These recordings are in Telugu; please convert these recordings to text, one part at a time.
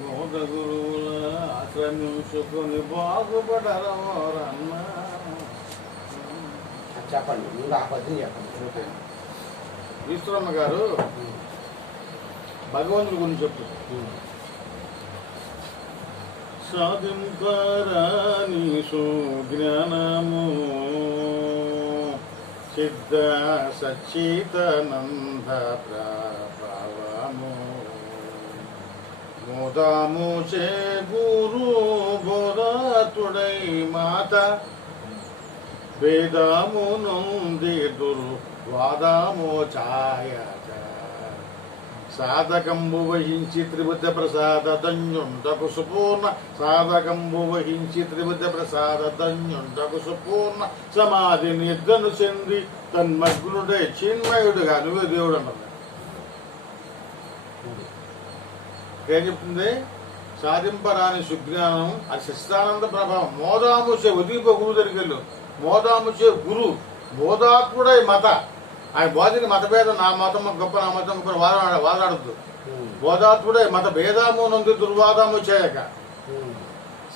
బోధ గురువుల ఆశ్రమించుకొని బాగుపడరన్న. చెప్పండి, ముందు ఆ పద్యం చెప్పండి. ఈశ్వరమ్మ గారు భగవంతుడి గురించి చెప్పు. సాధింపరాని సుజ్ఞానము సిద్ధ సచ్చితానంద ప్రభావము మోదాము చే గురు బోధాతుడై మాత వేదాము నొంది దుర్వాదాము ఛాయ సాధకంబు వహించి త్రిబుద్ధ ప్రసాద ధన్యుండకు సుపూర్ణ సాధకంబు వహించి త్రిబుద్ధ ప్రసాద ధన్యుండకు సుపూర్ణ సమాధి నిద్రను చెంది తన్మగ్నుడే చిన్మయుడుగా నువ్వే దేవుడు అన్నది. ఏం చెప్తుంది? సాధింపరాని సుజ్ఞానం అది శిష్టానంద ప్రభావం. మోదాముచే ఉదీప గురువు దగ్గరికి వెళ్ళు. మోదాముచే గురు బోధాత్ముడై మత ఆయన బోధిని మతభేదం నా మతం గొప్ప నా మతం గొప్ప వాదాడద్దు. బోధాత్ముడే మత భేదము నందు దుర్వాదము చేయక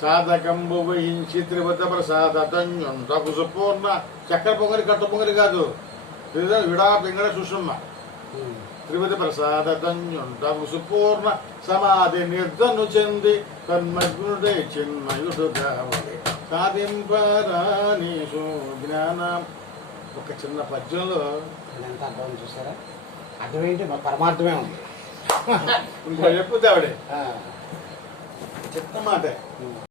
సాధకంబు వహించి త్రిబుద్ధ ప్రసాద ధన్యుండకు సుపూర్ణ చక్కెర పొంగలి కట్ట పొంగలి కాదు, విడా పింగళ సుషుమ్మ త్రిబుద్ధ ప్రసాద ధన్యుండకు సుపూర్ణ సమాధి నిర్ధను చెంది తన్మగ్నుడే చిన్మయుడుగా సాధింపరాని సుజ్ఞానం. ఒక చిన్న పద్యంలో ఎంత అర్థం చూసారా? అర్థమేంటి? పరమార్థమే ఉంది. ఇంకో చెప్పుద్ది ఆవిడే చిత్త మాట.